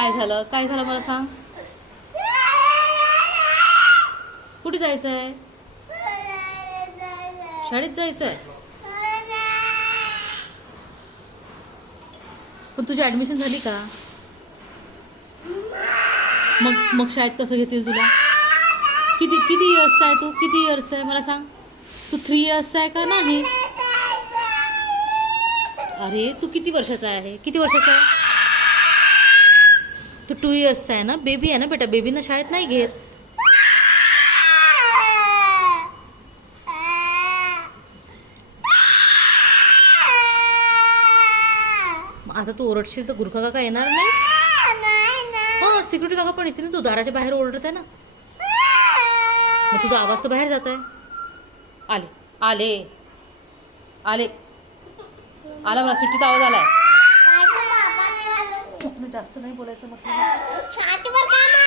काय झालं, काय झालं मला सांग. कुठे जायचं आहे? शाळेत जायचं आहे. पण तुझी ॲडमिशन झाली का? मग शाळेत कसं घेतील तुला? किती किती इयर्सचा आहे तू? किती इयर्सचा आहे मला सांग. तू 3 इयर्सचा आहे का नाही? अरे तू किती वर्षाचा आहे? किती वर्षाचा आहे तू? 2 इयर्सचा आहे ना. बेबी आहे ना बेटा. बेबींना शाळेत नाही घेत. आता तू ओरडशील तर गुरखा काका येणार नाही. हां, सिक्युरिटी काका पण येते ना. तू दाराच्या बाहेर ओरडत आहे ना, मग तुझा आवाज तर बाहेर जात आहे. आले आले आले आला. मला सुट्टीचा आवाज आलाय. जास्त नाही बोलायचं म्हटलं.